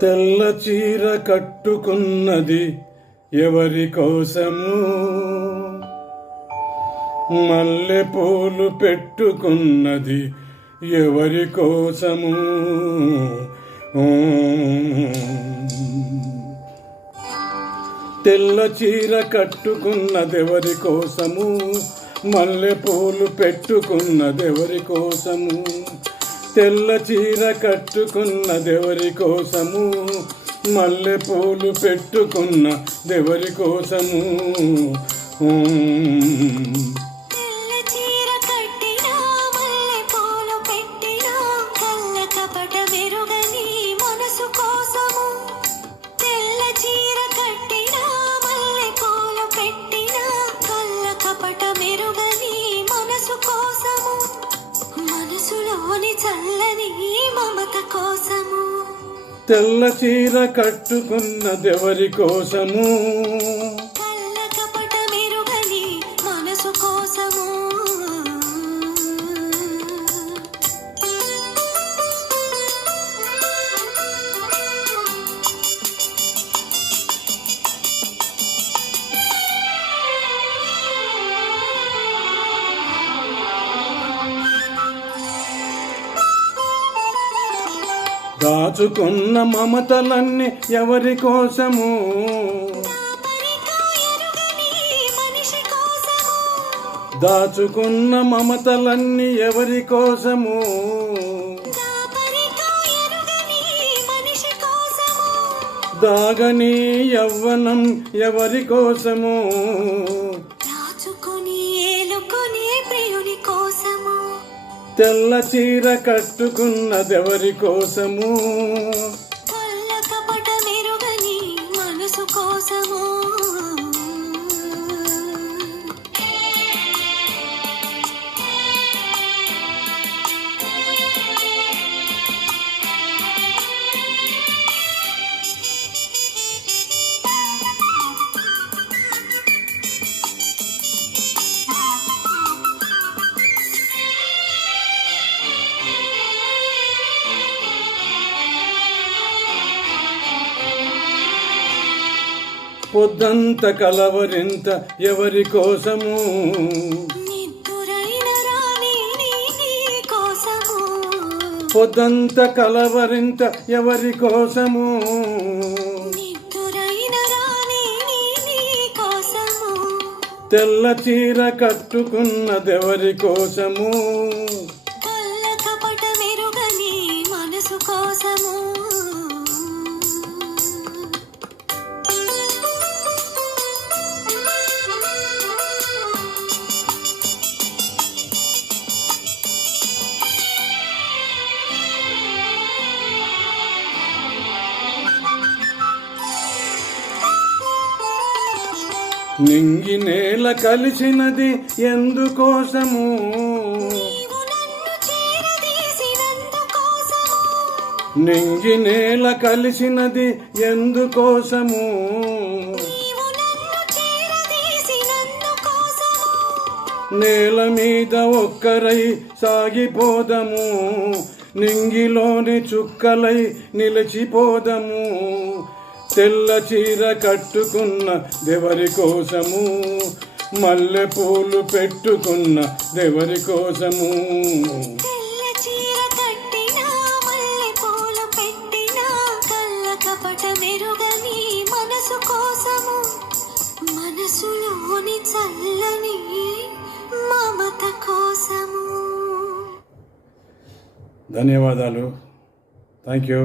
తెల్ల చీర కట్టుకున్నది ఎవరి కోసము, మల్లె పూలు పెట్టుకున్నది ఎవరి కోసము. తెల్ల చీర కట్టుకున్నదెవరి కోసము, మల్లె పూలు పెట్టుకున్నదెవరి కోసము. తెల్ల చీర కట్టుకున్నదెవరి కోసము, మల్లె పూలు పెట్టుకున్నదెవరి కోసము. తెల్ల చీర కట్టుకున్నదెవరి కోసము, కపట మెరుగని మనసు కోసము. దాచుకున్న మమతలన్నీ ఎవరి కోసము, దాచుకున్న మమతలన్నీ ఎవరి కోసము. దాగని యవ్వనం ఎవరి కోసము, తెల్ల చీర కట్టుకున్నదెవరి కోసము, కపట మెరుగని మనసు కోసము. పొద్దంత కలవరింత ఎవరి కోసము, పొద్దంత కలవరింత ఎవరి కోసము. తెల్ల చీర కట్టుకున్నదెవరి కోసము, కపట మెరుగని మనసు కోసము. నింగి నేల కలిసినది ఎందుకోసము, నింగి నేల కలిసినది ఎందుకోసము. నేల మీద ఒక్కరై సాగిపోదము, నింగిలోని చుక్కలై నిలిచిపోదము. తెల్ల చీర కట్టుకున్నదెవరి కోసము, మల్లె పూలు పెట్టుకున్నదెవరి కోసము. తెల్ల చీర కట్టినా మల్లె పూలు పెట్టినా కపట మెరుగని మనసు కోసము, మనసులోని చల్లని మమత కోసము. ధన్యవాదాలు. Thank you.